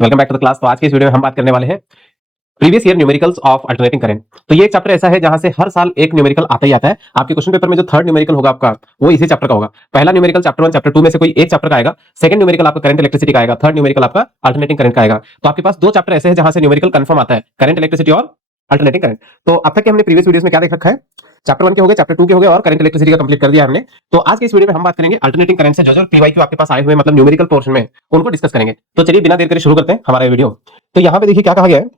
Welcome back to the class. तो आज के इस वीडियो में हम बात करने वाले हैं previous year numericals of alternating current. तो ये एक चैप्टर ऐसा है जहां से हर साल एक न्यूमेरिकल आता ही आता है। आपके क्वेश्चन पेपर में जो थर्ड न्यूमेरिकल होगा आपका वो इसी चैप्टर का होगा। पहला न्यूमेरिकल चैप्टर 1 चैप्टर 2 में से कोई एक चैप्टर का आएगा। सेकंड न्यूमेरिकल आपका करंट इलेक्ट्रिसिटी का आएगा। थर्ड न्यूमेरिकल आपका अल्टरनेटिंग करंट का आएगा। तो आपके पास दो चैप्टर ऐसे हैं जहां से न्यूमेरिकल कंफर्म आता है, करंट इलेक्ट्रिसिटी और अल्टरनेटिंग करंट। तो अब तक के हमने प्रीवियस वीडियोस में क्या देख रखा है, चैप्टर 1 के हो गए, चैप्टर 2 के हो गए और करंट इलेक्ट्रिसिटी का कंप्लीट कर दिया हमने। तो आज के इस वीडियो में हम बात करेंगे अल्टरनेटिंग करंट से जो पीवाईक्यू आपके पास आए हुए मतलब न्यूमेरिकल पोर्शन में उनको डिस्कस करेंगे। तो चलिए बिना देर करे शुरू करते हैं हमारा वीडियो। तो यहाँ पे देखिए क्या कहा गया है,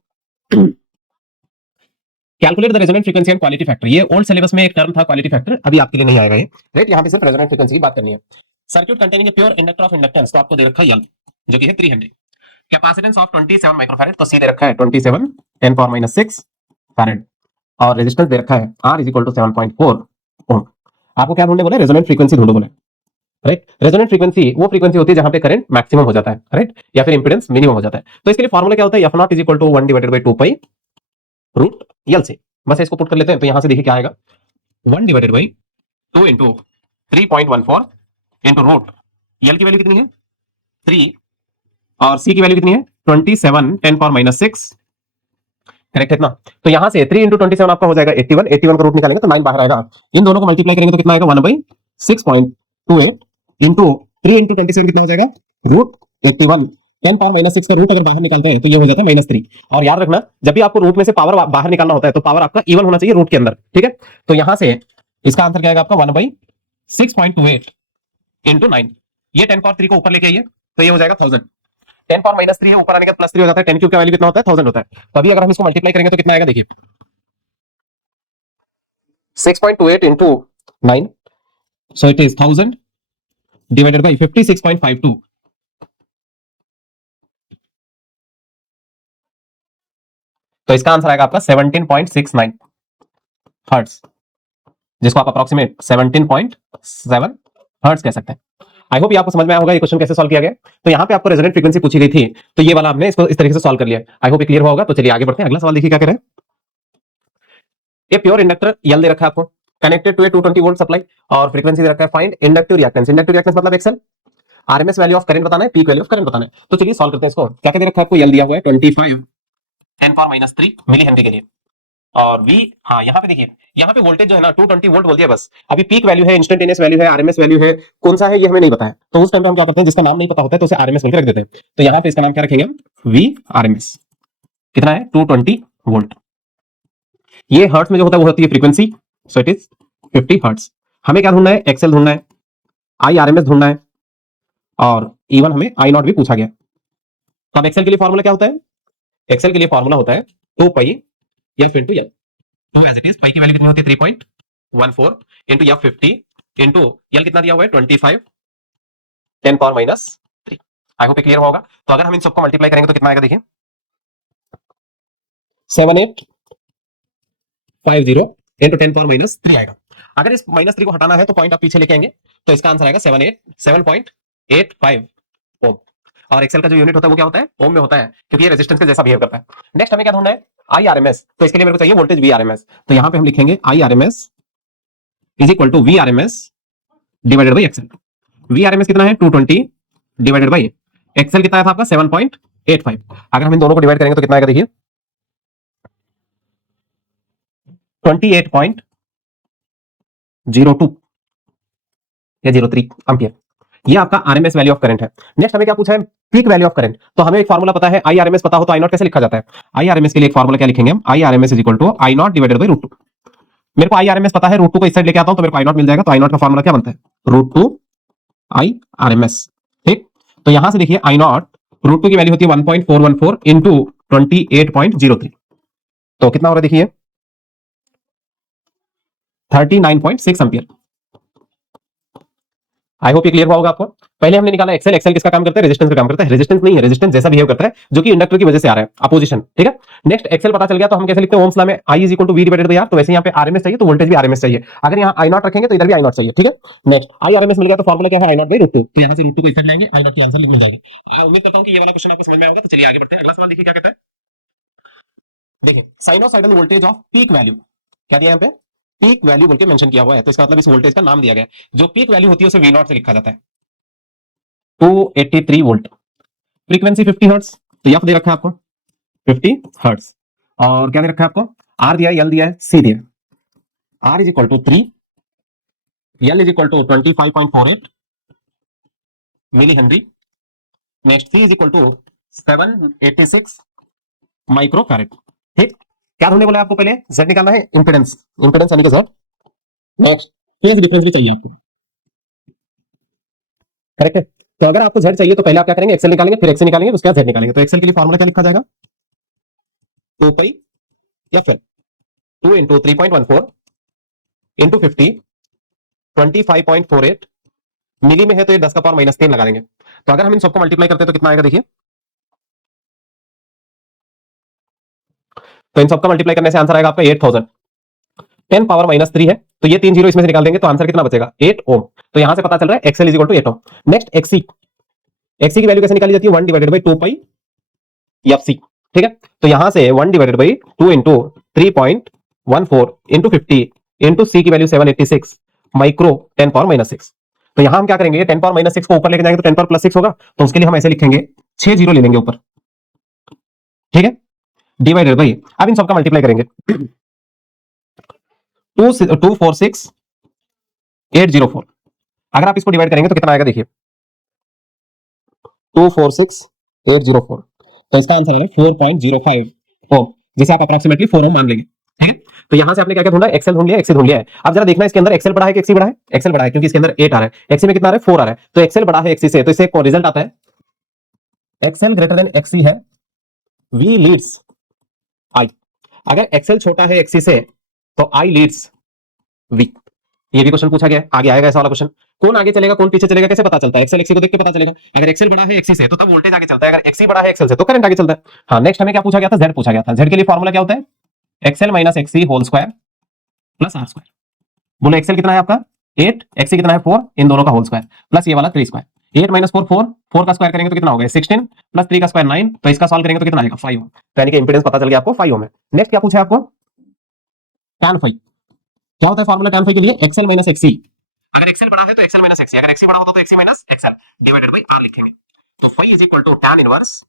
calculate the resonant frequency and quality factor. ये ओल्ड सिलेबस में एक टर्म था क्वालिटी फैक्टर, अभी आपके लिए नहीं आएगा ये, राइट। यहाँ पे सिर्फ रेजोनेंट फ्रीक्वेंसी की बात करनी है। Circuit containing a pure inductor of inductance, तो आपको दे रखा है यल जो कि है 300। कैपेसिटेंस ऑफ 27 माइक्रोफैराड, तो सी दे रखा है 27 10 पावर माइनस 6 फैराड और रेजिस्टेंस दे रखा है R इज इक्वल टू 7.4 ओम। आपको क्या ढूंढने बोले, रेजोनेंट फ्रीक्वेंसी ढूंढो बोले, राइट। रेजोनेंट फ्रीक्वेंसी वो फ्रीक्वेंसी होती है जहां पे करंट मैक्सिमम हो जाता है, राइट, या फिर इंपेडेंस मिनिमम हो जाता है। तो इसके लिए फॉर्मूला क्या होता है, F0 is equal to 1 divided by 2 pi root L से। बस इसको पुट कर लेते हैं। तो यहां से देखिए क्या आएगा, 1 divided by 2 into 3.14 into root L की वैल्यू कितनी है 3 और सी की वैल्यू कितनी है 27 10 पावर माइनस 6, करेक्ट है ना। तो यहां से 3 इंटू 27 आपका हो जाएगा 81, 81 का रूट निकालेंगे तो 9 बाहर आएगा। इन दोनों को मल्टीप्लाई करेंगे तो कितना आएगा 1/6.28 इंटू 3 इंटू 27 कितना हो जाएगा रूट 81, 10 पावर माइनस 6 का रूट अगर बाहर निकालते हैं तो ये हो जाता है -3। और याद रखना जब भी आपको रूट में से पावर बाहर निकालना होता है तो पावर आपका इवन होना चाहिए रूट के अंदर, ठीक है। तो यहां से इसका आंसर क्या आएगा आपका 1/6.28 इंटू 9। ये 10 पावर 3 को ऊपर लेके आइए तो ये हो जाएगा 1000। 10 पावर माइनस 3 ऊपर आने का +3 हो जाता है। 10 क्यूब का वैल्यू कितना होता है 1000 होता है। तो अभी अगर हम इसको मल्टीप्लाई करेंगे तो कितना आएगा देखिए 6.28 into 9, so it is 1000 divided by 56.52। तो इसका आंसर आएगा आपका 17.69 हर्ट्ज, जिसको आप अप्रोक्सीमेट 17.7 हर्ट्ज कह सकते हैं। आई होप ये आपको समझ में आया होगा ये क्वेश्चन कैसे सॉल्व किया गया। तो यहाँ पे आपको रेजोनेंट फ्रीक्वेंसी पूछी गई थी, तो ये वाला आपने इसको इस तरीके से सॉल्व कर लिया। आई होप ये क्लियर होगा। तो चलिए आगे बढ़ते हैं। अगला सवाल देखिए क्या कह रहे हैं। ये प्योर इंडक्टर यल दे रखा है आपको, connected to a 220 volt supply और फ्रीक्वेंसी दे रखा है find inductive reactance. Inductive reactance मतलब XL, RMS value of current बताना है, पीक वैल्यू ऑफ करंट बताना है। तो चलिए सॉल्व करते हैं इसको। क्या क्या दे रखा है आपको, यल दिया हुआ है 25 10 पावर माइनस 3 मिली हेनरी के लिए और V, हाँ यहाँ पे देखिए यहाँ पे वोल्टेज जो है ना 220 वोल्ट बोल दिया बस। अभी पीक वैल्यू है, इंस्टेंटेनियस वैल्यू है, आरएमएस वैल्यू है, कौन सा है ये हमें नहीं पता है। तो उस टाइम पे हम क्या करते हैं, जिसका नाम नहीं पता होता है तो उसे आरएमएस बोल के रख देते हैं। तो यहाँ पे इसका नाम क्या रखेंगे हम, V आरएमएस। कितना है 220 वोल्ट। ये हर्ट्ज में जो होता है वो होती है frequency, so it is 50 hertz. हमें क्या ढूंढना है, एक्सएल ढूंढना है, आई आरएमएस ढूंढना है और इवन हमें आई नॉट भी पूछा गया। तो अब एक्सएल के लिए फॉर्मूला क्या होता है, एक्सएल के लिए फॉर्मूला होता है 2 पाई एफ इंटू एल। तो एज इट इज पाई की वैल्यू कितनी होती है 3.14 इंटू एफ 50 इंटू एल कितना दिया हुआ है 25 10 power minus 3। I hope clear होगा। तो अगर हम इन सबको मल्टीप्लाई करेंगे तो कितना आएगा देखिए 7850 इंटू 10 पावर माइनस 3 आएगा। अगर इस -3 को हटाना है तो पॉइंट आप पीछे लेके आएंगे तो इसका आंसर आएगा 7.85 ओम। और एक्सेल का जो यूनिट होता है वो क्या होता है, ओम में होता है, क्योंकि ये रेजिस्टेंस के जैसा बिहेव करता है। नेक्स्ट हमें क्या ढूंढना है, आई आरएमएस। तो इसके लिए मेरे को चाहिए वोल्टेज वी आरएमएस। तो यहां पे हम लिखेंगे I RMS is equal to V RMS divided by XL. V RMS कितना है 220 डिवाइडेड बाई एक्सएल कितना था आपका 7.85। अगर हम इन दोनों को डिवाइड करेंगे तो कितना आएगा देखिए 28.02 या 03 एम्पियर। ये आपका आरएमएस वैल्यू ऑफ करंट है। नेक्स्ट हमें क्या पूछा है, पीक वैल्यू ऑफ करंट। तो हमें एक फार्मूला पता है, आई आरएमएस पता हो तो आई नॉट कैसे लिखा जाता है। आई आरएमएस के लिए एक फार्मूला क्या लिखेंगे हम, I RMS is equal to I not divided by √2। मेरे को आई आरएमएस पता है, √2 को इस साइड लेके आता हूं तो मेरे को आई नॉट मिल जाएगा। तो आई नॉट का फार्मूला क्या बनता है √2 आई आरएमएस, ठीक। तो यहां से देखिए आई नॉट √2 की वैल्यू होती है 1.414 इंटू 28.03। तो कितना हो रहा है देखिए 39.6 एम्पियर। आई होप ये क्लियर हुआ होगा आपको। पहले हमने निकाला एक्सेल। एक्सेल किसका काम करता है, रेजिस्टेंस का काम करता है। रेजिस्टेंस नहीं है, रेजिस्टेंस जैसा बिहेव करता है जो कि इंडक्टर की वजह से आ रहा है, अपोजिशन, ठीक है। नेक्स्ट एक्सेल पता चल गया तो हम कैसे लिखते हैं, ओम्स लॉ में I is equal to V divided by R. तो वैसे यहाँ पे आरएमएस चाहिए तो वोल्टेज भी आरएमएस चाहिए। अगर यहाँ आई नॉट रखेंगे तो इधर भी आई नॉट चाहिए, ठीक है। नेक्स्ट आई आरएमएस मिल गया तो फॉर्मूला क्या है आई नॉट बाई √2। तो यहाँ से √2 को इस साइड लाएंगे, आई नॉट की आंसर मिल जाएगी। उम्मीद करता हूँ कि ये वाला क्वेश्चन आपको समझ में आएगा। तो चलिए आगे बढ़ते हैं। अगला सवाल देखिए क्या कहता है, देखिए sinusoidal voltage off peak value क्या दिया यहाँ पे, पीक वैल्यू बोल के मेंशन किया हुआ है। तो इसका मतलब इस वोल्टेज का नाम दिया गया है। जो पीक वैल्यू होती है उसे वी नॉट से लिखा जाता है। 283 वोल्ट, फ्रीक्वेंसी 50 हर्ट्ज, तो एफ दे रखा है आपको 50 हर्ट्स, और क्या दे रखा है आपको, आर दिया है, एल दिया है, सी दिया है। R is equal to 3, L is equal to 25.48 millihenry, next C is equal to 786 microfarad. ठीक, क्या ढूंढने बोला आपको, पहले जेड निकालना है, इंपेडेंस, इंपेडेंस यानी कि जेड। नेक्स्ट फेज डिफरेंस भी चाहिए आपको, करेक्ट है। तो अगर आपको जेड चाहिए तो पहले आप क्या करेंगे, एक्सेल निकालेंगे, फिर एक्सेल निकालेंगे, उसके बाद जेड निकालेंगे। तो एक्सेल के लिए फॉर्मूला क्या लिखा जाएगा, 2 pi F L, 2 into 3.14 into 50, 25.48 मिली में है तो ये 10 का पावर -3 लगा देंगे। तो अगर हम इन सबको मल्टीप्लाई करते हैं तो कितना आएगा, देखिए। तो इन सबका मल्टीप्लाई करने से आंसर आएगा आपका 8000। 10 पावर -3 है, तो ये 3 जीरो इसमें से निकाल देंगे तो आंसर कितना बचेगा, 8 ओम। तो यहां से पता चल रहा है XL is equal to 8 ohm. Next XC, XC की वैल्यू कैसे निकाली जाती है, 1 divided by 2 pi F C. ठीक है, तो यहां से 1 divided by 2 into 3.14 into 50 into C की वैल्यू 786 माइक्रो 10 पावर -6। तो यहां हम क्या करेंगे, 10 पावर -6 को ऊपर लेके जाएंगे तो 10 पावर +6 होगा, तो उसके लिए हम ऐसे लिखेंगे 6 जीरो ले लेंगे ऊपर। ठीक है, डिवाइडेड बाई, अब इन सबका मल्टीप्लाई करेंगे, 246804। अगर आप इसको डिवाइड करेंगे तो कितना आएगा, देखिए 246804, तो इसका आंसर है 4.05 ओम, जिसे आप अप्रॉक्सीमेटली 4 ओम मान लेंगे। ठीक है, तो यहां से आपने क्या क्या ढूंढा, एक्सेल ढूंढ लिया, एक्सी ढूंढ लिया है। अब जरा देखना इसके अंदर एक्सेल बड़ा है कि एक्सी बड़ा है, एक्सेल बड़ा है क्योंकि इसके अंदर 8 आ रहा है, एक्सी में कितना आ रहा है, 4 आ रहा है। तो एक्सेल बड़ा है एक्सी से, तो इससे एक रिजल्ट आता है, एक्सेल ग्रेटर देन एक्सी है, वी लीड्स आई। अगर एक्सेल छोटा है एक्सी से तो आई लीड्स वी। ये भी क्वेश्चन पूछा गया है, आगे आएगा ऐसा वाला क्वेश्चन। कौन आगे चलेगा कौन पीछे चलेगा कैसे पता चलता है, एक्सेल एक्सी को देख के पता चलेगा। अगर एक्सेल बड़ा है एक्सी से तो तब वोल्टेज आगे चलता है, अगर एक्सी बड़ा है एक्सेल से तो करंट आगे चलता है। हाँ, नेक्स्ट हमें क्या पूछा गया था, जेड पूछा गया था। जेड के लिए फॉर्मूला क्या होता है, XL minus XC whole square plus R square. बोलो एक्सेल कितना है आपका 8, एक्सी कितना है 4, इन दोनों का होल स्क्वायर प्लस ये वाला 3 स्क्वायर। 8 माइनस 4 4, 4 का स्क्वायर करेंगे तो कितना होगा 16, प्लस 3 का स्क्वायर 9, तो इसका सॉल्व करेंगे तो कितना आएगा 5 ओम। तो यानी कि इंपेडेंस पता चल गया आपको 5 ओम है। नेक्स्ट क्या पूछा है आपको, tan फाई। क्या होता है फॉर्मूला tan फाई के लिए, एक्सेल माइनस एक्सी। अगर एक्सेल बड़ा है तो एक्सेल माइनस एक्सी, अगर एक्सी बड़ा होता तो XC minus XL divided by R लिखेंगे। तो phi is equal to tan inverse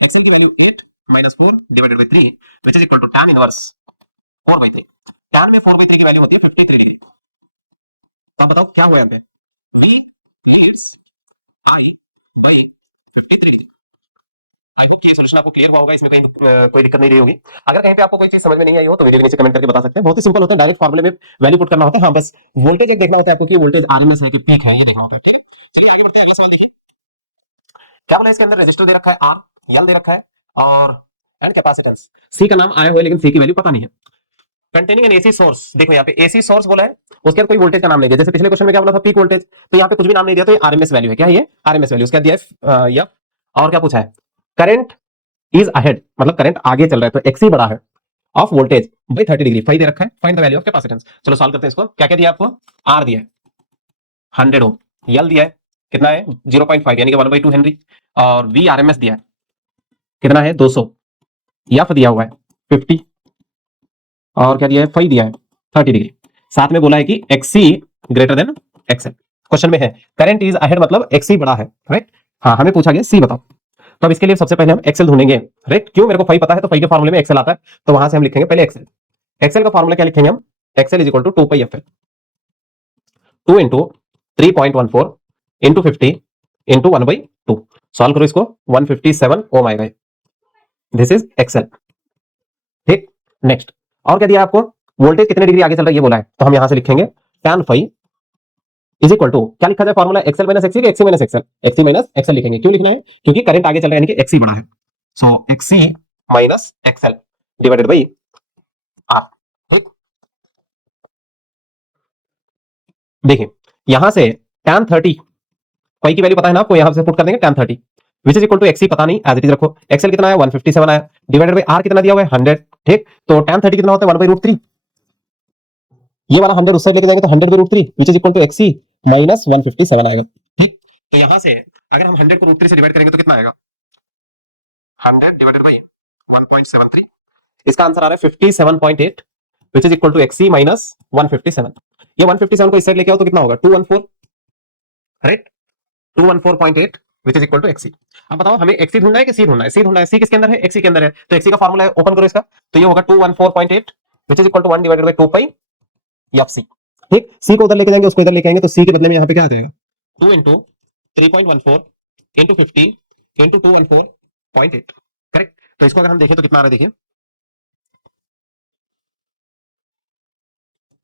XL की value 8 minus 4 divided by 3 which is equal to tan inverse 4/3। tan में 4/3 की वैल्यू होती है 53 डिग्री। तो आप बताओ क्या हुआ यहाँ पे, v leads i by 53 degree. I hope ये सॉल्यूशन आपको क्लियर हुआ होगा, इसमें कहीं कोई दिक्कत नहीं रही होगी। अगर कहीं पे आपको कोई चीज समझ में नहीं आई हो तो वीडियो के नीचे कमेंट करके बता सकते हैं। बहुत ही सिंपल होता है, डायरेक्ट फॉर्मूले में वैल्यू पुट करना होता है। हाँ, बस वोल्टेज एक देखना होता है आपको कि वोल्टेज आरएमएस है कि पीक है, ये देखना होता है। ठीक है, चलिए आगे बढ़ते हैं, अगला सवाल देखिए। क्या बोला, इसके अंदर रेजिस्टर दे रखा है आर, एल दे रखा है और एंड कैपेसिटेंस। सी का नाम आया हुआ है लेकिन सी की वैल्यू पता नहीं है। कंटेनिंग एन एसी सोर्स, देखो यहाँ पे एसी सोर्स बोला है, उसके बाद कोई वोल्टेज का नाम नहीं दिया। जैसे पिछले क्वेश्चन में क्या बोला था, पीक वोल्टेज, तो यहाँ पे कुछ भी नाम नहीं दिया, तो ये आरएमएस वैल्यू है। क्या है ये, आरएमएस वैल्यू। उसके बाद दिया है या, और क्या पूछा है, करंट इज अहेड, मतलब करंट आगे चल रहा है, तो एक्सी बड़ा है of voltage by 30 degree. Phi दे रखा है, find the value of capacitance. चलो सॉल्व करते हैं इसको। क्या क्या दिया आपको, आर दिया है 100 ओम, एल दिया है कितना है 0.5 यानी कि 1/2 हेनरी, और वी आरएमएस दिया है कितना है 200, एफ दिया हुआ है 50, और क्या दिया है फाई दिया है 30 डिग्री। साथ में बोला है कि XC greater than XL. Question में है करंट इज अहेड मतलब एक्सी बड़ा है, राइट। हाँ, हमें पूछा गया सी बताओ। तो अब इसके लिए सबसे पहले हम एक्सेल ढूंढेंगे, राइट। क्यों, मेरे को फाई पता है तो फाई के फॉर्मूले में एक्सेल आता है, तो वहां से हम लिखेंगे पहले एक्सेल। एक्सेल का फॉर्मूला क्या लिखेंगे हम, XL is equal to 2 pi F L, 2 into 3.14 into 50 into 1/2। Solve करो इसको, 157 ओम आएगा। This is XL. ठीक, नेक्स्ट और क्या दिया आपको, वोल्टेज कितने डिग्री आगे चल रहा है ये बोला है, तो हम यहां से लिखेंगे tan phi is equal to, क्या लिखा जाए formula, XL minus XC, XC minus XL, XC minus XL लिखेंगे। क्यों लिखना है, क्योंकि करंट आगे चल रहा है यानी कि एक्सी बड़ा है। So XC minus XL divided by R. ठीक, देखिए यहां से tan 30 फाई की वैल्यू पता है ना आपको, यहां से पुट कर देंगे tan 30 which is equal to XC पता नहीं, एज इट इज रखो। एक्सेल कितना है 157 आया, डिवाइडेड बाई आर कितना दिया हुआ है 100। ठीक, तो tan 30 कितना होता है 1/√3। ये वाला 100 उस साइड लेके जाएंगे तो 100/√3 which is equal to XC minus 157 आएगा। ठीक, तो यहां से अगर हम 100 को √3 से डिवाइड करेंगे तो कितना आएगा, 100 डिवाइडेड बाई 1.73। इसका आंसर आ रहा है 57.8 which is equal to XC minus 157। ये 157 को इस साइड लेके आओ तो कितना होगा 214, right, 214.8 which is equal to XC. अब बताओ हमें एक्सी ढूंढना है कि सी ढूंढना है? सी ढूंढना है। सी किसके अंदर है? एक्सी के अंदर है। तो एक्सी का फॉर्मूला है, ओपन करो इसका, तो ये होगा 214.8 which is equal to 1 divided by 2 pi F C. ठीक, सी को उधर लेके जाएंगे, उसको इधर लेके आएंगे, तो सी के बदले में यहाँ पे क्या आ जाएगा? 2 इंटू 3.14 इंटू 50 इंटू 214.8। करेक्ट। तो इसको अगर हम देखें तो कितना आ रहा है, देखिए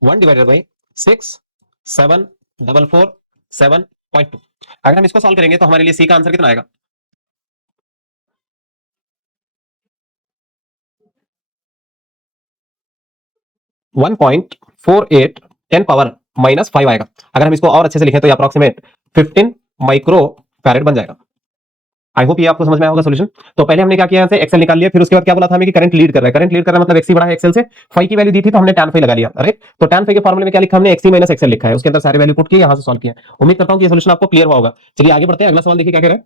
1 डिवाइडेड बाई 67447.2। अगर हम इसको सॉल्व करेंगे तो हमारे लिए सी का आंसर कितना आएगा? 1.48 10 पावर माइनस 5 आएगा। अगर हम इसको और अच्छे से लिखें तो ये अप्रोक्सीमेट 15 माइक्रो फैरेड बन जाएगा। आई होप ये आपको समझ में आया होगा सोल्यूशन। तो पहले हमने क्या किया, यहाँ से एक्सेल निकाल लिया, फिर उसके बाद क्या बोला था हमें कि करंट लीड कर रहा है। करंट लीड कर रहा है मतलब एक्सी बड़ा है एक्सेल से। फाई की वैल्यू दी थी तो हमने tan फाई लगा लिया। राइट, तो tan फाई के फॉर्मूले में क्या लिखा हमने? एक्सी माइनस एक्सेल लिखा है, उसके अंदर सारी वैल्यू पुट की, यहाँ से सॉल्व किया। उम्मीद करता हूँ कि ये सोल्यूशन आपको क्लियर हुआ होगा। चलिए आगे बढ़ते हैं, अगला सवाल देखिए क्या कह रहा है।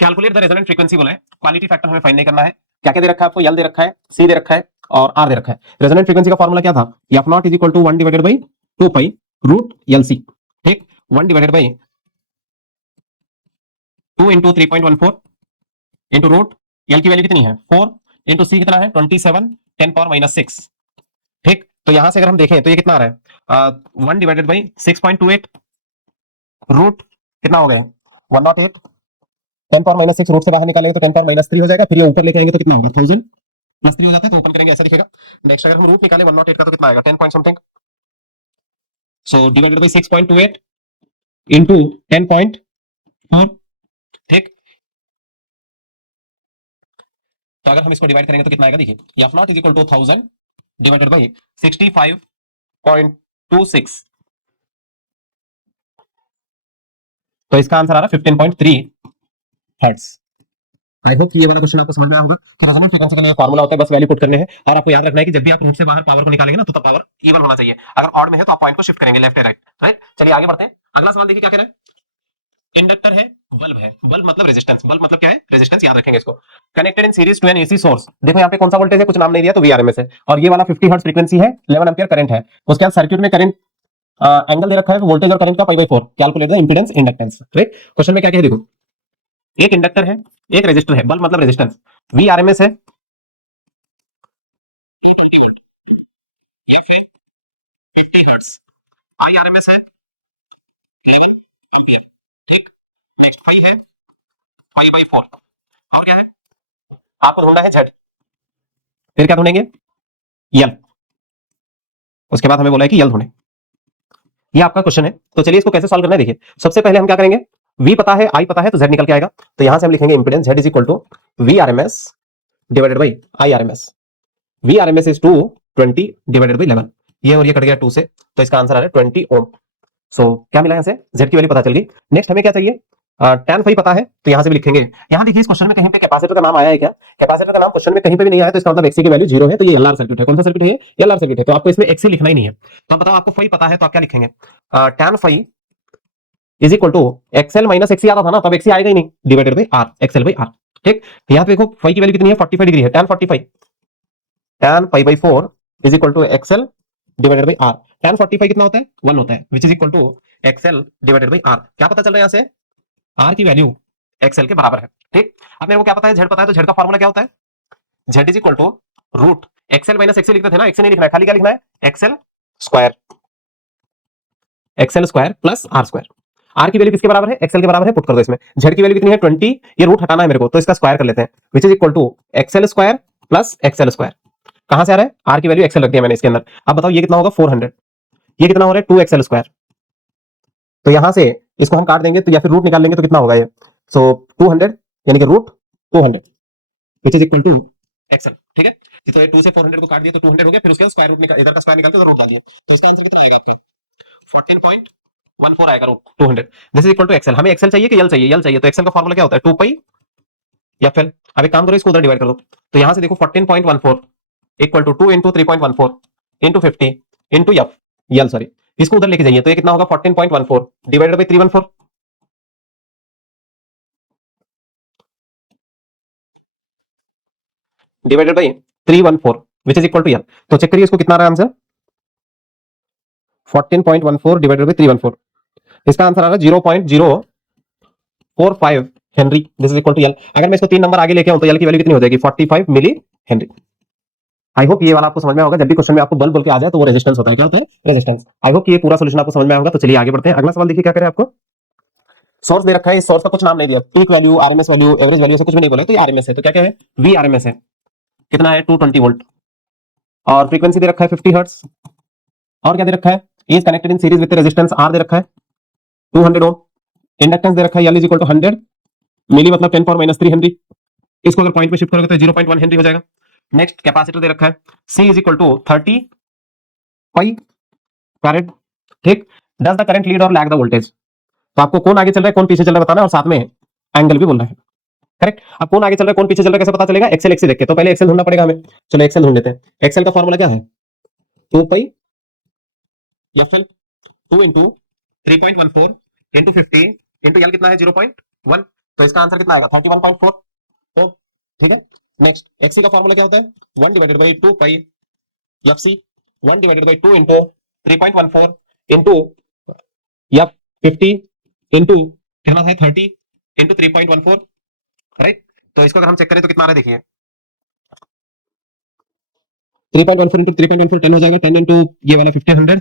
कैलकुलेट द रेजोनेंट फ्रीक्वेंसी बोला है, क्वालिटी फैक्टर हमें फाइंड नहीं करना है। क्या क्या दे रखा है आपको? एल दे रखा है, सी दे रखा है और आर दे रखा है। रेजोनेंट फ्रीक्वेंसी का फॉर्मूला क्या था? F naught is equal to 1 divided by 2 pi root L C. ठीक, 1 divided by 2 into 3.14 into root L की वैल्यू कितनी है? 4 इंटू सी कितना है? 27 10 पावर माइनस 6। ठीक, तो यहां से अगर हम देखें तो ये कितना आ रहा है? 1 डिवाइडेड बाई 6.28 रूट कितना हो गया? 108 10 पावर माइनस 6 रूट से बाहर निकालेंगे तो 10 पावर माइनस 3 हो जाएगा। फिर ये ऊपर लेके आएंगे तो कितना होगा? 1000 प्लस 3 हो जाता है, तो ओपन करेंगे ऐसा दिखेगा। नेक्स्ट अगर हम रूट निकाले 108 का तो कितना आएगा? 10 point something. So divided by 6.28 into 10.4। ठीक, तो अगर हम इसको डिवाइड करेंगे तो कितना आएगा? देखिए F naught is equal to 1000 divided by 65.26। तो इसका आंसर आ रहा है 15.3 हर्ट्ज। आई होप ये वाला क्वेश्चन आपको समझ में आया होगा कि रेजोनेंट फ्रीक्वेंसी का फॉर्मूला होता है, बस वैल्यू पुट करने हैं। और आपको याद रखना है कि जब भी आप रूट से बाहर पावर को निकालेंगे ना तो तब पावर इवन होना चाहिए। अगर ऑड में है तो आप पॉइंट को शिफ्ट करेंगे लेफ्ट या राइट। राइट, चलिए आगे बढ़ते हैं। अगला सवाल देखिए क्या कह रहा है। इंडक्टर है, बल्ब है, बल्ब मतलब रेजिस्टेंस, बल्ब मतलब क्या है? रेजिस्टेंस, याद रखेंगे इसको। Connected in series to an AC source. देखो यहाँ पे कौन सा वोल्टेज है, कुछ नाम नहीं दिया तो वीआरएमएस है। और ये वाला 50 हर्ट्ज फ्रीक्वेंसी है, 11 एम्पीयर करंट है। उसके बाद सर्किट में करंट एंगल दे रखा है वोल्टेज और करंट का π/4। Calculate the impedance inductance. Right, question में क्या कहे देखो, एक इंडक्टर है, एक रेजिस्टर है, बल्ब मतलब रेजिस्टेंस, वीआरएमएस है, एफ है 50 हर्ट्ज, आईआरएमएस है 11 एम्पीयर। ठीक, नेक्स्ट फाई है π/4। और क्या है? आपको ढूंढना है जेड। फिर क्या ढूंढेंगे? यल। उसके बाद हमें बोला है कि यल ढूंढे। ये आपका क्वेश्चन है। तो चलिए इसको कैसे सॉल्व करना है देखिए। सबसे पहले हम क्या करेंगे, वी पता है, आई पता है, तो जेड निकल के आएगा। तो यहां से हम लिखेंगे impedance Z is equal to V R M S divided by I R M S. V R M S is 220 divided by 11। ये और ये कट गया 2 से, तो इसका आंसर आ रहा है 20 ओम। सो क्या मिला यहाँ से? जेड की वैल्यू पता चल गई। नेक्स्ट हमें क्या चाहिए? tan फाई पता है, तो यहां से भी लिखेंगे। यहां देखिए इस क्वेश्चन में कहीं पे कैपेसिटर का नाम आया है क्या? कैपेसिटर का नाम क्वेश्चन में कहीं पे भी नहीं आया, तो इसका मतलब एक्सी की वैल्यू 0 है। तो ये एलआर सर्किट है। कौन सा सर्किट है? एलआर सर्किट है। तो आपको इसमें एक्सी लिखना ही नहीं है। तो अब बताओ, आपको फाई पता है तो आप क्या लिखेंगे? tan phi is equal to XL minus XC आता था ना, तब एक्सी आएगा ही नहीं, divided by R, XL by R. ठीक, यहाँ पे देखो फाई की वैल्यू कितनी है? 45 डिग्री है। tan 45 tan π/4 is equal to XL divided by R. tan 45 कितना होता है? 1 होता है, which is equal to XL divided by R. क्या पता चल रहा है यहाँ से? आर की वैल्यू एक्सएल के बराबर है। ठीक, अब मेरे को क्या पता है? जेड पता है, तो जेड का फॉर्मूला क्या होता है? Z is equal to root XL minus XL लिखते थे ना, एक्सएल नहीं लिखना है, खाली क्या लिखना है? XL square, XL square plus R square. R की वैल्यू किसके बराबर है? एक्सएल के बराबर है, पुट कर दो इसमें। जेड की वैल्यू कितनी है? 20। ये रूट हटाना है मेरे को, तो इसका स्क्वायर कर लेते हैं, which is equal to XL square plus XL square. कहां से आ रहा है? आर की वैल्यू एक्सएल रख दिया मैंने इसके अंदर। अब बताओ ये कितना होगा? 400। ये कितना हो रहा है? 2 एक्सएल स्क्वायर। तो यहां से इसको हम काट देंगे तो, या फिर रूट निकाल लेंगे तो कितना होगा ये? सो 200 यानी कि root 200 which is equal to XL. ठीक है, तो 2 से 400 को काट दिया तो 200 हो गया। फिर उसके बाद स्क्वायर रूट निकाल, इधर का स्क्वायर निकाल के तो रूट डाल दिया। तो इसका आंसर कितना आएगा आपका? 14.14 आएगा root 200। This is equal to XL. हमें एक्सएल चाहिए कि यल चाहिए? यल चाहिए। तो एक्सएल का फॉर्मूला क्या होता है? 2 पाई या फिर, अब एक काम करो, इसको उधर डिवाइड कर दो। तो यहां से देखो 14.14 equal to 2 into 3.14 into 50 into F, L sorry, इसको उधर लेके जाइए। तो ये कितना होगा? 14.14 divided by 314 divided by 314 which is equal to L. तो चेक करिए इसको कितना आ रहा है आंसर? 14.14 divided by 314। इसका आंसर आ रहा है 0.0 45 henry, this is equal to L. अगर मैं इसको 3 नंबर आगे लेके आऊं तो एल की वैल्यू कितनी हो जाएगी 45 मिली हेनरी। आई होप ये वाला आपको समझ में होगा। जब भी क्वेश्चन में आपको बल बोल के आ जाए तो वो रेजिस्टेंस होता है, क्या होता है, रेजिस्टेंस। आई होप ये पूरा सोल्यूशन आपको समझ में आएगा। तो चलिए आगे बढ़ते हैं। अगला सवाल देखिए क्या करें आपको। सोर्स दे रखा है, इस सोर्स का कुछ नाम नहीं दिया, peak value, RMS value, average value से कुछ भी नहीं बोला, तो ये आरएमएस है, तो क्या क्या है, वी आरएमएस है, कितना है 220 वोल्ट, और फ्रीक्वेंसी दे रखा है 50 हर्ट्ज, और क्या दे रखा है, is connected in series with resistance R दे रखा है 200 ओम, इंडक्टेंस दे रखा है L is equal to 100 milli मतलब 10 पावर -3 हेनरी, इसको अगर पॉइंट में शिफ्ट करोगे तो 0.1 हेनरी हो जाएगा। नेक्स्ट कैपेसिटर दे रखा है C is equal to 30 pi farad, ठीक। डज द करंट लीड और लैग द वोल्टेज, तो आपको कौन आगे चल रहा है कौन पीछे चल रहा है बताना है, और साथ में एंगल भी बोलना है, करेक्ट। अब कौन आगे चल रहा है कौन पीछे चल रहा है कैसे पता चलेगा, एक्सेल एक्सी देख के, तो पहले एक्सेल ढूंढना पड़ेगा हमें। चलो एक्सेल ढूंढ लेते हैं। एक्सेल का फॉर्मूला क्या है, 2 pi F L 2 into 3.14 into 50 into L कितना है 0.1, तो इसका आंसर कितना आएगा 31.4, तो ठीक है। नेक्स्ट एक्सी का फॉर्मूला क्या होता है 1 divided by 2 pi F C, 1 divided by 2 into 3.14 into F 50 into कितना है 30 इंटू 3.14, राइट। तो इसको अगर हम चेक करें तो कितना आ रहा है देखिए 3.14 इंटू 3.14 10 हो जाएगा, 10 इंटू ये वाला 1520,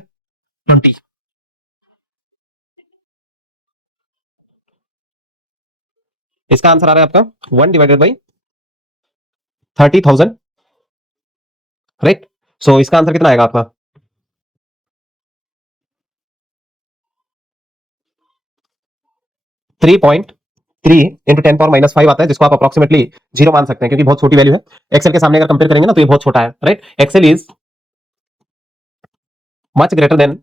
इसका आंसर आ रहा है आपका 1 डिवाइडेड बाई 30,000, राइट। सो इसका आंसर कितना आएगा आपका 3.3 इंटू 10 पावर -5 आता है, जिसको आप अप्रोक्सीमेटली 0 मान सकते हैं क्योंकि बहुत छोटी वैल्यू है। एक्सेल के सामने अगर कंपेयर करेंगे ना तो ये बहुत छोटा है, right. XL is much greater than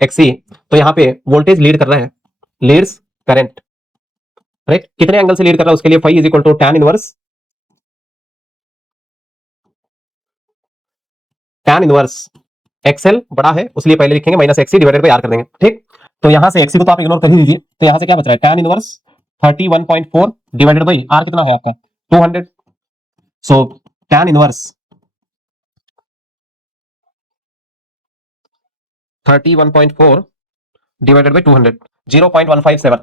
XC, तो यहाँ पे वोल्टेज लीड कर रहा है, लीड्स करंट, राइट। कितने एंगल से लीड कर रहा है उसके लिए phi is equal to tan inverse XL बड़ा है उसलिए पहले लिखेंगे minus XC divided by R कर देंगे, ठीक। तो यहां से एक्सी को तो आप इग्नोर कर ही दीजिए, तो यहां से क्या बच रहा है tan inverse 31.4 divided by R कितना है आपका 200, so tan inverse 31.4 divided by 200 0.157,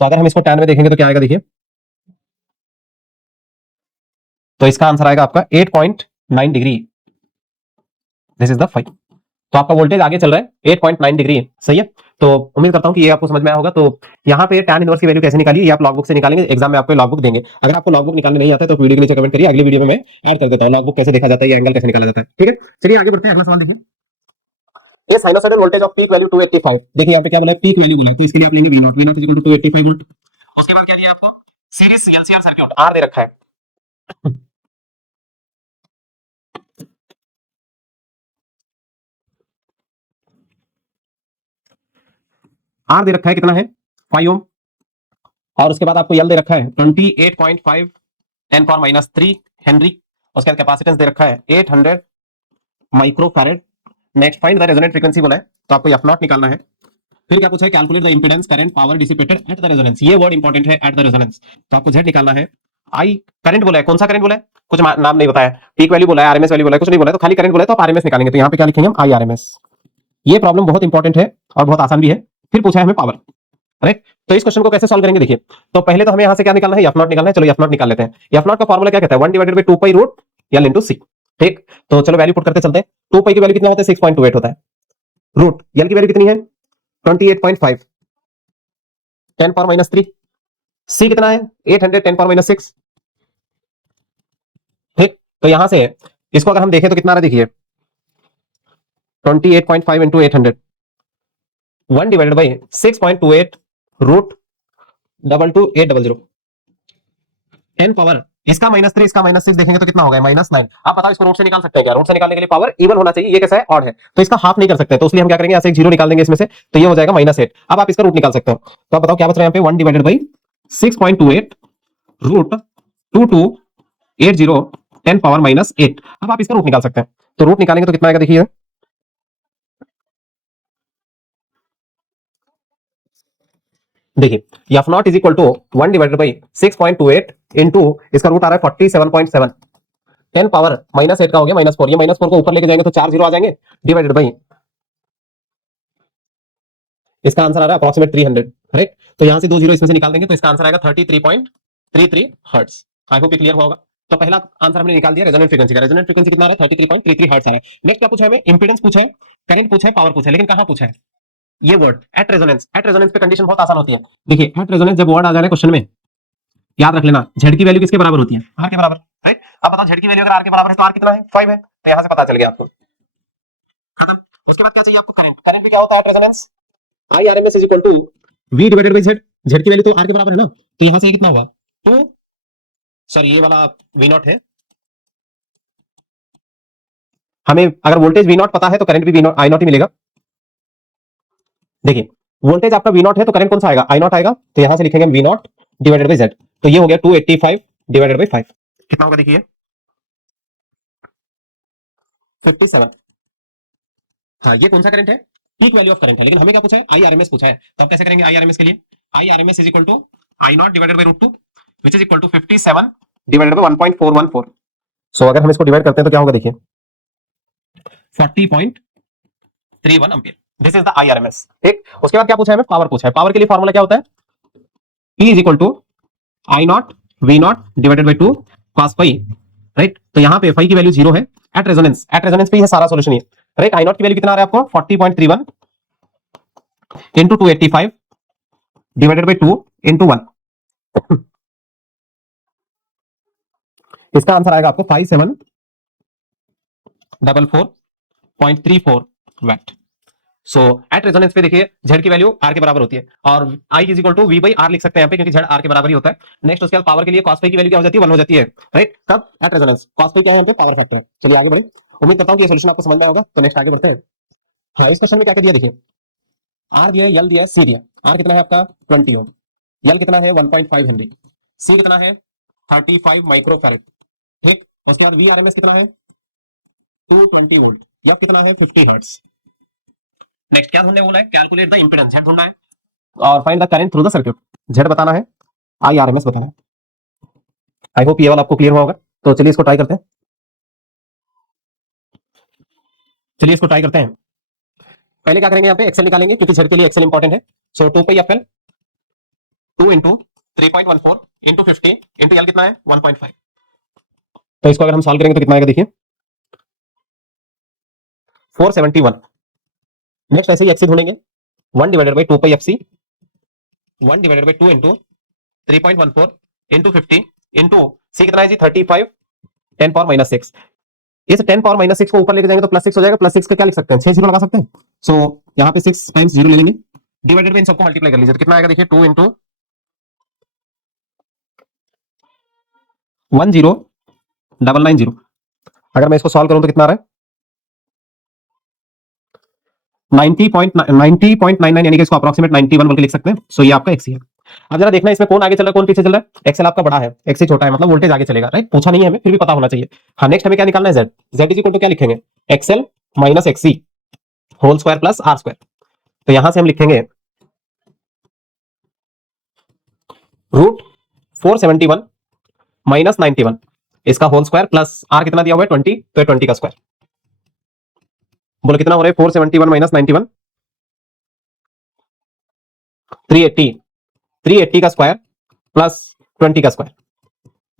तो अगर हम इसको tan में देखेंगे तो क्या आएगा देखिए, तो इसका आंसर आएगा आपका 8.9 degree, this is the five. तो आपका वोल्टेज आगे चल रहा है 8.9 डिग्री, सही है। तो उम्मीद करता हूं कि ये आपको समझ में आया होगा। तो यहाँ पे tan इनवर्स की वैल्यू कैसे निकाली ये आप लॉगबुक से निकालेंगे, एग्जाम में आपको लॉगबुक देंगे। अगर आपको लॉगबुक निकालने नहीं आता है तो वीडियो के नीचे कमेंट करिए, अगली वीडियो में मैं ऐड कर देता हूँ लॉगबुक कैसे देखा जाता है, ये एंगल कैसे निकाला जाता है, ठीक है। चलिए आगे बढ़ते हैं, अगला सवाल देखिए। ये sinusoidal voltage off peak value 285, देखिए यहाँ पे क्या बोला है पीक वैल्यू बोला है, तो इसके लिए आप लेंगे V0, V0 equal to 285 volt. उसके बाद क्या दिया आपको सीरीज एलसीआर सर्किट आर दे रखा है, आर दे रखा है कितना है 5 ओम, और उसके बाद आपको एल दे रखा है 28.5 10 पावर -3 हेनरी, उसके बाद कैपेसिटेंस दे रखा है 800 micro farad. Next find the resonant frequency बोला है, तो आपको एफ नॉट निकालना है। फिर क्या पूछा है calculate the impedance current power dissipated at the resonance, ये वर्ड इंपॉर्टेंट है एट द रेजोनेंस, तो आपको जेड निकालना है। आई करंट बोला है, कौन सा करंट बोला है, कुछ नाम नहीं बताया, पीक वैल्यू बोला है, आरएमएस वैल्यू बोला है, कुछ नहीं बोला है, तो खाली करंट बोला है, तो आप आरएमएस निकालेंगे, तो यहाँ पे क्या लिखेंगे हम आई आरएमएस। ये प्रॉब्लम बहुत इंपॉर्टेंट है और बहुत आसान भी है। फिर पूछा है हमें पावर, राइट। तो इस क्वेश्चन को कैसे सॉल्व करेंगे देखिए, तो पहले तो हमें यहां से क्या निकालना है एफ नॉट निकालना है, चलो एफ नॉट निकाल लेते हैं। एफ नॉट का फॉर्मूला क्या कहता है 1 divided by 2 pi root L into C, ठीक। तो चलो वैल्यू पुट करते चलते हैं। 2 पाई की वैल्यू कितना होता है 6.28 होता है, रूट एल की वैल्यू कितनी है 28.5 10 पावर -3, सी कितना है 800 10 पावर -6, ठीक। तो यहां से इसको अगर हम देखें तो कितना आ रहा है देखिए 28.5 into 800 1 divided by 6.28 root 22800 10 power इसका -3 इसका -6 देखेंगे तो कितना होगा -9। आप बताओ इसको रूट से निकाल सकते हैं क्या, रूट से निकालने के लिए पावर इवन होना चाहिए, ये कैसा है ऑड है, तो इसका हाफ नहीं कर सकते, तो इसलिए हम क्या करेंगे यहाँ से एक जीरो निकाल देंगे इसमें से, तो ये हो जाएगा -8। अब आप इसका रूट निकाल सकते हो, तो आप बताओ क्या बच रहा है यहाँ पे 1 डिवाइडेड बाई 6.28 रूट 2280 10 पावर -8। अब आप इसका रूट निकाल सकते हैं, तो रूट निकालेंगे तो कितना आएगा देखिए, देखिए F naught is equal to 1 divided by 6.28 into इसका रूट आ रहा है 47.7 10 पावर -8 का हो गया -4, ये -4 को ऊपर लेके जाएंगे तो 4 जीरो आ जाएंगे, डिवाइडेड बाई इसका आंसर आ रहा है अप्रोक्सीमेट 300, राइट। तो यहां से 2 जीरो इसमें से निकाल देंगे तो इसका आंसर आएगा 33.33 हर्ट्ज। आई होप ये क्लियर होगा। तो पहला आंसर हमने निकाल दिया रेजोनेंट फ्रीक्वेंसी का। रेजोनेंट फ्रीक्वेंसी कितना आ रहा है? 33.33 हर्ट्ज आ रहा है। नेक्स्ट क्या पूछा है हमें? इंपीडेंस पूछा है, करंट पूछा है, पावर पूछा है, लेकिन कहां पूछा है? ये word at resonance. At resonance पे कंडीशन बहुत आसान होती है। देखिए एट रेजोनेंस जब वर्ड आ जाए क्वेश्चन में, याद रख लेना जेड की वैल्यू किसके बराबर होती है? आर के बराबर, राइट। अब बताओ जेड की वैल्यू अगर आर के बराबर है तो आर कितना है? 5 है। तो यहां से पता चल गया आपको, खत्म। उसके बाद क्या चाहिए आपको? करंट। करंट भी क्या होता है at resonance? I R M S is equal to V divided by Z. Z की वैल्यू तो आर के बराबर है ना, तो यहां से कितना हुआ? 2, सॉरी ये वाला वी नॉट है। हमें अगर वोल्टेज वी नॉट पता है तो करंट भी वी नॉट आई नॉट ही मिलेगा। देखिए वोल्टेज आपका वी नॉट है तो करंट कौन सा आएगा? आई नॉट आएगा। तो यहां से लिखेंगे V naught divided by Z. तो ये हो गया 285 डिवाइडेड बाई 5। कितना होगा देखिए? 57। हाँ ये कौन सा करंट है? पीक वैल्यू ऑफ करंट है, लेकिन हमें क्या पूछा है? आई आरएमएस पूछा है। तो अब कैसे करेंगे आई आरएमएस के लिए? I RMS is equal to I not divided by root 2 which is equal to 57 divided by 1.414। So अगर हम इसको डिवाइड करते हैं तो क्या होगा देखिए? 40.31 ampere. This is the I RMS. ठीक। उसके बाद क्या पूछा है हमें? पावर पूछा है। पावर के लिए फॉर्मूला क्या होता है? P is equal to I naught V naught divided by 2 cos pi, right. तो यहाँ पे फाई की वैल्यू 0 है एट रेजोनेंस। एट रेजोनेंस पे ये सारा सॉल्यूशन है, राइट। आई नॉट की वैल्यू कितना आ रहा है आपको? 40.31 इंटू 285 डिवाइडेड बाई 2 इंटू 1। इसका आंसर आएगा आपको 5744.34 वैट। सो एट रेजोनेंस पे देखिए जेड की वैल्यू आर के बराबर होती है और I is equal to V by R लिख सकते हैं यहाँ पे, क्योंकि जेड आर के बराबर ही होता है। नेक्स्ट उसके बाद पावर के लिए cos फाई की वैल्यू क्या हो जाती है? 1 हो जाती है, राइट। तब एट रेजोनेंस cos फाई क्या है? यहाँ पे पावर फैक्टर है। चलिए आगे बढ़े। उम्मीद करता हूँ कि ये सॉल्यूशन आपको समझ में होगा। तो नेक्स्ट आगे बढ़ते हैं। हाँ इस क्वेश्चन में क्या क्या दिया देखिए, आर दिया है, एल दिया है, सी दिया। आर कितना है आपका? 20 ओम। एल कितना है? 1.5 हेनरी। सी कितना है? 35 माइक्रो फैरेड। ठीक। उसके बाद वी आर एम एस कितना है? 220 वोल्ट। एफ कितना है? 50 हर्ट्ज। नेक्स्ट क्या ढूंढने बोला है? कैलकुलेट द इंपेडेंस, जेड ढूंढना है। और find the current through the circuit, Z बताना है, आई आर एम एस बताना है। आई होप ये वाला आपको क्लियर हुआ होगा। तो चलिए इसको ट्राई करते हैं। चलिए इसको ट्राई करते हैं। पहले क्या करेंगे? यहाँ पे एक्सेल निकालेंगे, क्योंकि जेड के लिए एक्सेल इंपॉर्टेंट है। So 2 pi F L 2 into 3.14 into 50 into L कितना है? 1.5। तो इसको अगर हम सॉल्व करेंगे तो कितना आएगा देखिए? 471। नेक्स्ट ऐसे ही एक्सी ढूंढेंगे। 1 divided by 2 pi F C 1 divided by 2 into 3.14 into 50 into C कितना है जी? 35 10 पावर माइनस 6। इस 10 पावर माइनस 6 को ऊपर लेके जाएंगे तो प्लस 6 हो जाएगा। प्लस 6 का क्या लिख सकते हैं? 6 जीरो लगा सकते हैं। सो यहाँ पे 6 टाइम्स जीरो ले लेंगे, डिवाइडेड बाई इन सबको मल्टीप्लाई कर लीजिए तो कितना आएगा देखिए? 2 इंटू 10990। अगर मैं इसको सॉल्व करूं तो कितना आ रहा है? 90.99 यानी कि इसको अप्रोक्सीमेट 91 बोल के लिख सकते हैं। सो ये आपका एक्सी है। अब जरा देखना इसमें कौन आगे चल रहा है कौन पीछे चल रहा है। एक्सेल आपका बड़ा है, एक्सी छोटा है, मतलब वोल्टेज आगे चलेगा, राइट। पूछा नहीं है हमें, फिर भी पता होना चाहिए। हाँ नेक्स्ट हमें क्या निकालना है? Z. Z is equal to क्या लिखेंगे? X L minus XC whole square plus R square. तो यहां से हम लिखेंगे रूट 471 माइनस 91 इसका होल स्क्वायर प्लस आर कितना दिया हुआ है? 20, तो 20 का स्क्वायर। बोलो कितना हो रहा है? 471 माइनस 91 380। 380 का स्क्वायर प्लस 20 का स्क्वायर।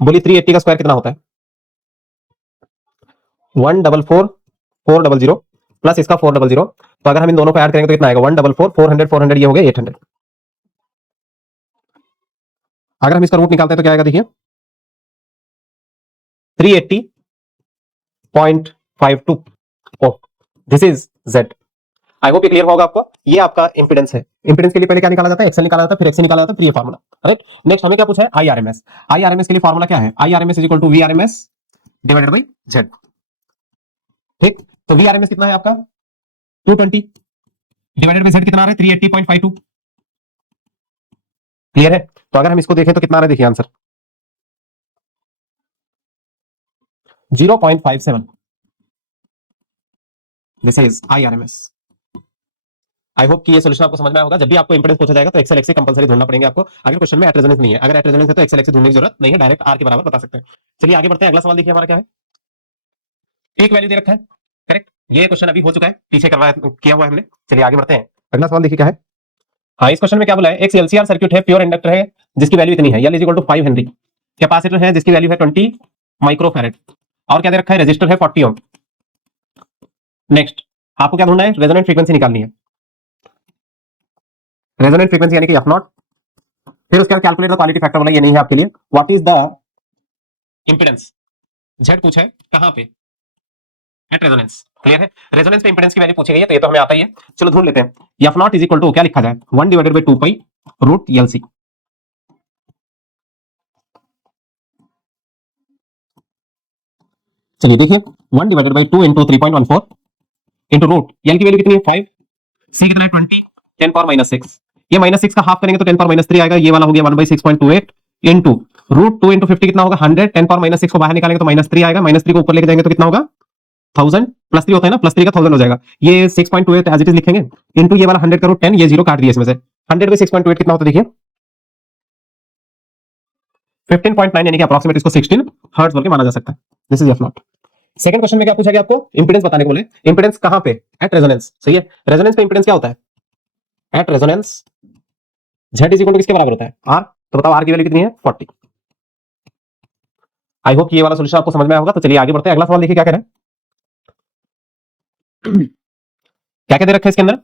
बोलिए 380 का स्क्वायर कितना होता है? 144,400 प्लस इसका 400। तो अगर हम इन दोनों को ऐड करेंगे तो कितना आएगा? 144 400 400 ये हो गया 800। अगर हम इसका रूट निकालते हैं तो क्या आएगा देखिए? 380.52 ohm. This is Z. I hope ये क्लियर होगा आपको। ये आपका इंपेडेंस है। इंपेडेंस के लिए पहले क्या निकाला जाता है? एक्सेल निकाला जाता है, फिर एक्सी निकाला जाता है, फिर ये फार्मूला, राइट। नेक्स्ट हमें क्या पूछा है? I RMS. आई आरएमएस के लिए फार्मूला क्या है? I RMS is equal to V RMS divided by Z. ठीक। तो वी आरएमएस कितना है आपका? 220 डिवाइडेड बाई जेड कितना आ रहा है? 380.52। क्लियर है? तो अगर हम इसको देखें तो कितना आ रहा है देखिए answer? 0.57। This is I RMS. I hope कि ये सोल्यूशन आपको समझ में होगा। जब भी आपको इंपेडेंस पूछा जाएगा तो एक्सेल एक्सी कंपलसरी ढूंढना पड़ेगा आपको। अगर क्वेश्चन में एट रेजोनेंस नहीं है, अगर एट रेजोनेंस है तो एक्सेल एक्सी ढूंढने की जरूरत नहीं है, डायरेक्ट आर के बराबर बता सकते हैं। चलिए आगे बढ़ते हैं। अगला सवाल देखिए हमारा क्या है। एक वैल्यू दे रखा है, करेक्ट। ये क्वेश्चन अभी हो चुका है, पीछे करवाया किया हुआ है हमने। चलिए आगे बढ़ते हैं। अगला सवाल देखिए क्या है। हाँ, इस क्वेश्चन में क्या बोला है, एक एलसीआर सर्किट है, प्योर इंडक्टर है जिसकी वैल्यू इतनी है, L is equal to 5 henry, capacitor है जिसकी वैल्यू है 20 माइक्रोफैरेड, और क्या दे रखा है, रेजिस्टर है 40 ओम। नेक्स्ट आपको क्या ढूंढना है, रेजोनेंट फ्रीक्वेंसी निकालनी है, रेजोनेंट फ्रीक्वेंसी यानी कि एफ नॉट। फिर उसके बाद कैलकुलेट द क्वालिटी फैक्टर, बोला ये नहीं है आपके लिए। What is the impedance, Z पूछा है कहां पे, एट रेजोनेंस। क्लियर है, रेजोनेंस पे इंपेडेंस की वैल्यू पूछी गई है, तो ये तो हमें आता ही है। चलो ढूंढ लेते हैं। F naught is equal to क्या लिखा जाए, 1 divided by 2 pi root L C. चलिए देखिए, 1 divided by 2 into 3.14 into root L की वैल्यू कितनी है 5, सी कितना है 20, 10 पावर माइनस 6, ये माइनस 6 का हाफ करेंगे तो 10 पावर माइनस 3 आएगा, ये वाला हो गया 1 बाई 6.28 इंटू रूट 2 इंटू 50 कितना होगा 100, 10 पावर माइनस 6 को बाहर निकालेंगे तो माइनस 3 आएगा, माइनस 3 को ऊपर लेके जाएंगे तो कितना होगा 1000, प्लस 3 होता है ना, प्लस 3 का 1000 हो जाएगा, ये 6.28 एज इट इज लिखेंगे इंटू ये वाला 100 का रूट 10, ये जीरो काट दिया इसमें से, 100 बाई 6.28 कितना होता है देखिए 15.9, यानी कि अप्रॉक्सीमेट इसको 16 हर्ट्ज बोल के माना जा सकता है। This is F not. Second question में क्या पूछा गया आपको, इंपेडेंस बताने को बोले, इंपेडेंस कहां पे, एट रेजोनेंस। सही है, रेजोनेंस पे इंपेडेंस क्या होता है, at resonance Z is equal to किसके बराबर होता है, आर। तो बताओ आर की वैल्यू कितनी है 40। आई होप ये वाला सोल्यूशन आपको समझ में आया होगा। तो चलिए आगे बढ़ते हैं, अगला सवाल देखिए क्या कह रहा है। क्या क्या दे रखा है इसके अंदर,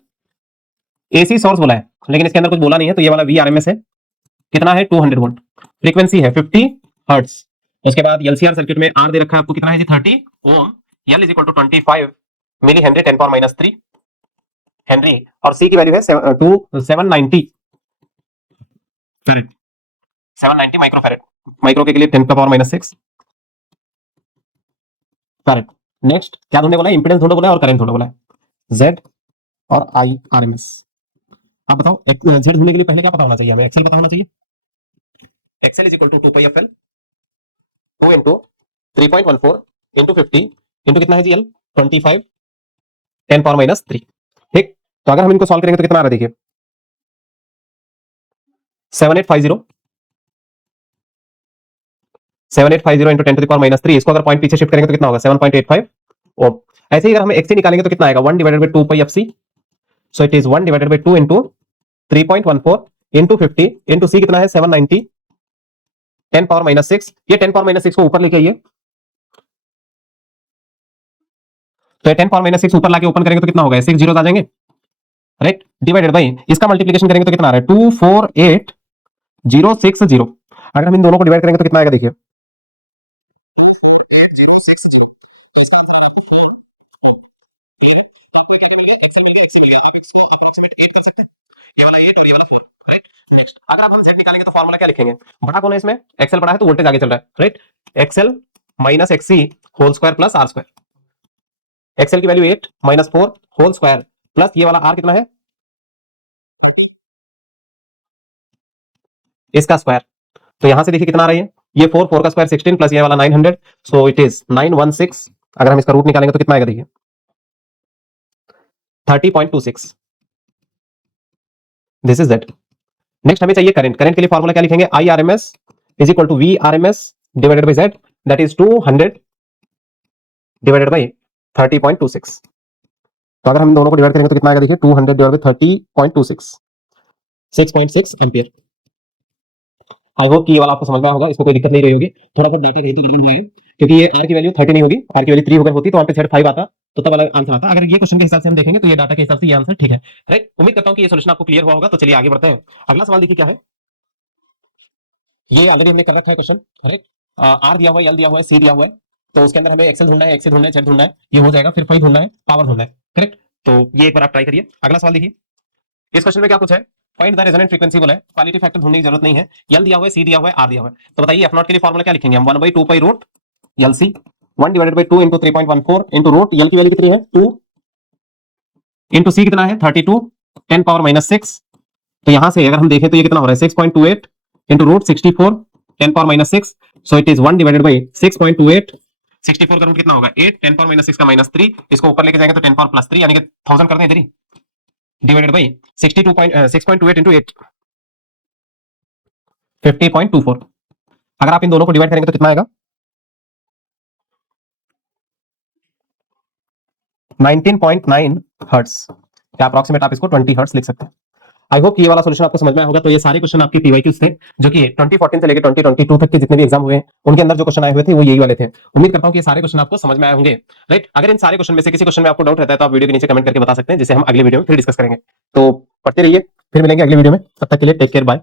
एसी सोर्स बोला है, लेकिन इसके अंदर कुछ बोला नहीं है, तो ये वाला वी आरएमएस है, कितना है 200 वोल्ट, फ्रीक्वेंसी है 50 हर्ट्ज। उसके बाद एलसीआर सर्किट में आर दे रखा है आपको कितना है जी 30 ohm, L is equal to 25 milli henry 10 power minus 3 henry, और सी की वैल्यू है 790 फैरेड, 790 माइक्रो फैरेड, माइक्रो के लिए 10 का पावर माइनस 6 फैरेड। नेक्स्ट क्या ढूंढने बोला है, इंपेडेंस ढूंढो बोला है और करंट ढूंढो बोला है, जेड और आई आर एम एस। आप बताओ जेड ढूंढने के लिए पहले क्या पता होना चाहिए हमें, एक्सेल पता होना चाहिए, X L is equal to 2 pi F L 2 into 3.14 into 50 into कितना है जी एल 25 10 पावर माइनस 3। ठीक, तो अगर हम इनको सॉल्व करेंगे तो कितना आ रहा है देखिए 7850 7850 into 10 to the power minus 3, इसको अगर पॉइंट पीछे शिफ्ट करेंगे तो कितना होगा 7.85 ओम। ऐसे ही अगर हम एक्सी निकालेंगे तो कितना आएगा 1 divided by 2 pi F C, so it is 1 divided by 2 into 3.14 into 50 into C कितना है 790 10 पावर माइनस 6, ये 10 पावर माइनस 6 को ऊपर लेके आइए, तो ये 10 पावर माइनस 6 ऊपर लाके ओपन करेंगे तो कितना होगा 6 जीरो आ जाएंगे, राइट, डिवाइडेड बाई इसका मल्टीप्लिकेशन करेंगे तो कितना आ रहा है 248,060। अगर हम इन दोनों को डिवाइड करेंगे तो कितना आएगा देखिए 248,060। अगर हम z निकालेंगे तो फॉर्मूला क्या लिखेंगे, बड़ा कौन है इसमें, एक्सेल बड़ा है तो वोल्टेज आगे चल रहा है, right, XL minus XC whole square plus R square, XL की value 8 minus 4 whole square plus ये वाला आर कितना है इसका स्क्वायर, तो यहां से देखिए कितना आ रही है, ये 4 4 का स्क्वायर 16 प्लस ये वाला 900, सो इट इज 916। अगर हम इसका रूट निकालेंगे तो कितना आएगा देखिए 30.26। This is that. नेक्स्ट हमें चाहिए करंट, करंट के लिए फॉर्मूला क्या लिखेंगे, I R M S is equal to V R M S divided by Z, that is 200 divided by 30.26। तो अगर हम दोनों को डिवाइड करेंगे तो कितना आएगा देखिए 200 divided by 30.26, 6.6 ampere. I hope कि ये वाला आपको समझ में होगा, इसको कोई दिक्कत नहीं रही होगी, थोड़ा सा डाटे रही तो गड़बड़ हुई है, क्योंकि ये आर की वैल्यू 30 नहीं होगी, आर की वैल्यू 3 अगर होती तो वहां पे Z5 आता, तो तब अलग आंसर आता। अगर ये क्वेश्चन के हिसाब से हम देखेंगे तो ये डाटा के हिसाब से ये आंसर ठीक है, राइट। उम्मीद करता हूं कि ये सोल्यूशन आपको क्लियर हुआ होगा। तो चलिए आगे बढ़ते हैं, अगला सवाल देखिए क्या है, ये ऑलरेडी हमने कर रखा है क्वेश्चन, राइट, आर दिया हुआ है, एल दिया हुआ है, सी दिया हुआ है, तो उसके अंदर हमें एक्सेल ढूंढना है, एक्सी ढूंढना है, जेड ढूंढना है, ये हो जाएगा, फिर फाई ढूंढना है, पावर ढूंढना है, करेक्ट। तो ये एक बार आप ट्राई करिए। अगला सवाल देखिए, इस क्वेश्चन में क्या कुछ है, फाइंड द रेजोनेंट फ्रीक्वेंसी बोला है, क्वालिटी फैक्टर ढूंढने की जरूरत नहीं है, एल दिया हुआ है, सी दिया हुआ है, आर दिया हुआ है, तो बताइए एफ नॉट के लिए फॉर्मूला क्या लिखेंगे हम, 1/2 pi root L C, 1 divided by 2 into 3.14 into root L की वैल्यू कितनी है 2 इंटू सी कितना है 32 10 पावर माइनस 6, तो यहां से अगर हम देखें तो ये कितना हो रहा है 6.28 into root 64 10 power minus 6, so it is 1 divided by 6.28, 64 का रूट कितना होगा 8 10 पावर माइनस 6 का माइनस 3, इसको ऊपर लेके जाएंगे तो 10 पावर प्लस 3 यानी कि 1000 कर दें इधर ही, डिवाइडेड बाई 6.28 इंटू 8 50.24। अगर आप इन दोनों को डिवाइड करेंगे तो कितना आएगा 19.9 हर्ट्स, या अप्रोक्सीमेट आप इसको 20 हर्ट्स लिख सकते हैं। आई होप कि ये वाला सोल्यूशन आपको समझ में आया होगा। तो ये सारे क्वेश्चन आपके पीवाईक्यूज थे जो कि 2014 से लेकर 2022 तक के जितने भी एग्जाम हुए हैं उनके अंदर जो क्वेश्चन आए हुए थे वो यही वाले थे। उम्मीद करता हूं कि ये सारे क्वेश्चन आपको समझ में आए होंगे, राइट। अगर इन सारे क्वेश्चन में से किसी क्वेश्चन में आपको डाउट रहता है तो आप वीडियो के नीचे कमेंट करके बता सकते हैं, जिसे हम अगले वीडियो में फिर डिस्कस करेंगे। तो पढ़ते रहिए, फिर मिलेंगे अगले वीडियो में। तब तक के लिए टेक केयर, बाय।